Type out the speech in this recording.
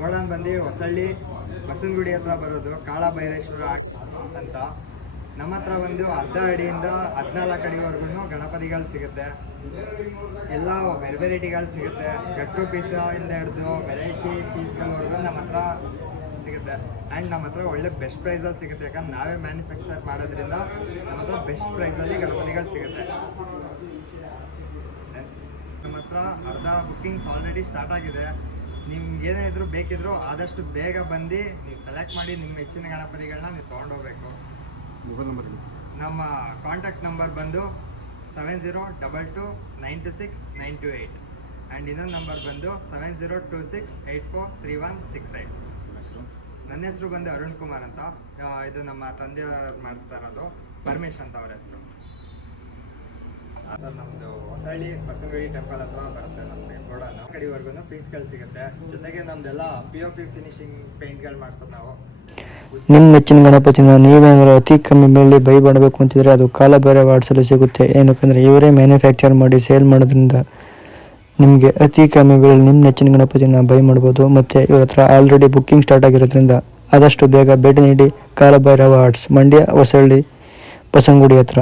Godown ಬಂದು ಹೊಸಳ್ಳಿ ಬಸವನಗುಡಿ ಹತ್ರ ಬರೋದು ಕಾಳಭೈರೇಶ್ವರ ಆರ್ಟ್ಸ್ ಅಂತ. ನಮ್ಮ ಹತ್ರ ಒಂದು ಅರ್ಧ ಅಡಿಯಿಂದ 14 ಅಡಿವರೆಗೂ ಗಣಪತಿಗಳು ಸಿಗುತ್ತೆ. ಎಲ್ಲ ವೆರೈಟಿಗಳು ಸಿಗುತ್ತೆ. ಗಟ್ಟು ಪೀಸಿಂದ ಹಿಡಿದು ವೆರೈಟಿ ಪೀಸ್ಗಳವರೆಗೂ ನಮ್ಮ ಹತ್ರ ಸಿಗುತ್ತೆ. ಆ್ಯಂಡ್ ನಮ್ಮ ಹತ್ರ ಒಳ್ಳೆ ಬೆಸ್ಟ್ ಪ್ರೈಸಲ್ಲಿ ಸಿಗುತ್ತೆ. ಯಾಕಂದ್ರೆ ನಾವೇ ಮ್ಯಾನುಫ್ಯಾಕ್ಚರ್ ಮಾಡೋದ್ರಿಂದ ನಮ್ಮ ಹತ್ರ ಬೆಸ್ಟ್ ಪ್ರೈಸಲ್ಲಿ ಗಣಪತಿಗಳು ಸಿಗುತ್ತೆ. ನಮ್ಮ ಹತ್ರ ಅರ್ಧ ಬುಕ್ಕಿಂಗ್ಸ್ ಆಲ್ರೆಡಿ ಸ್ಟಾರ್ಟ್ ಆಗಿದೆ. ನಿಮ್ಗೆ ಏನೇ ಇದ್ರೂ ಬೇಕಿದ್ರು ಆದಷ್ಟು ಬೇಗ ಬಂದು ನೀವು ಸೆಲೆಕ್ಟ್ ಮಾಡಿ ನಿಮ್ಮ ಹೆಚ್ಚಿನ ಗಣಪತಿಗಳನ್ನ ನೀವು ತೊಗೊಂಡೋಗ್ಬೇಕು. ಮೊಬೈಲ್ ನಂಬರ್ ನಮ್ಮ ಕಾಂಟ್ಯಾಕ್ಟ್ ನಂಬರ್ ಬಂದು 7022926928 ಆ್ಯಂಡ್ ಇನ್ನೊಂದು ನಂಬರ್ ಬಂದು 7026843168. ನನ್ನ ಹೆಸರು ಬಂದು ಅರುಣ್ ಕುಮಾರ್ ಅಂತ. ಇದು ನಮ್ಮ ತಂದೆ ಮಾಡಿಸ್ತಾ ಇರೋದು ಪರಮೇಶ್ ಅಂತ ಅವ್ರ ಹೆಸರು. ಸರ್ ನಮ್ಮದು ಹೊಸಳ್ಳಿ ಬಸವನಗುಡಿ ಟೆಂಪಲ್ ಹತ್ರ ಬರುತ್ತೆ. ನಮಗೆ ಗೋಡನ್ ಕಡೆವರೆಗೂ ಪೀಸ್ಗಳು ಸಿಗುತ್ತೆ. ಜೊತೆಗೆ ನಮ್ದೆಲ್ಲ POP ಫಿನಿಶಿಂಗ್ ಪೇಂಟ್ಗಳು ಮಾಡ್ಸೋದು ನಾವು. ನಿಮ್ಮ ನೆಚ್ಚಿನ ಗಣಪತಿನ ನೀವೇನಾದರೂ ಅತಿ ಕಮ್ಮಿ ಬೆಲೆ ಬೈ ಮಾಡಬೇಕು ಅಂತಿದ್ರೆ ಅದು ಕಾಳಭೈರವ ಆರ್ಟ್ಸಲ್ಲಿ ಸಿಗುತ್ತೆ. ಏನಕ್ಕಂದರೆ ಇವರೇ ಮ್ಯಾನುಫ್ಯಾಕ್ಚರ್ ಮಾಡಿ ಸೇಲ್ ಮಾಡೋದ್ರಿಂದ ನಿಮಗೆ ಅತಿ ಕಮ್ಮಿ ಬೆಲೆ ನಿಮ್ಮ ನೆಚ್ಚಿನ ಗಣಪತಿನ ಬೈ ಮಾಡ್ಬೋದು. ಮತ್ತು ಇವ್ರ ಹತ್ರ ಆಲ್ರೆಡಿ ಬುಕ್ಕಿಂಗ್ ಸ್ಟಾರ್ಟ್ ಆಗಿರೋದ್ರಿಂದ ಆದಷ್ಟು ಬೇಗ ಭೇಟಿ ನೀಡಿ. ಕಾಳಭೈರವ ಆರ್ಟ್ಸ್, ಮಂಡ್ಯ, ಹೊಸಳ್ಳಿ, ಬಸವನಗುಡಿ ಹತ್ರ.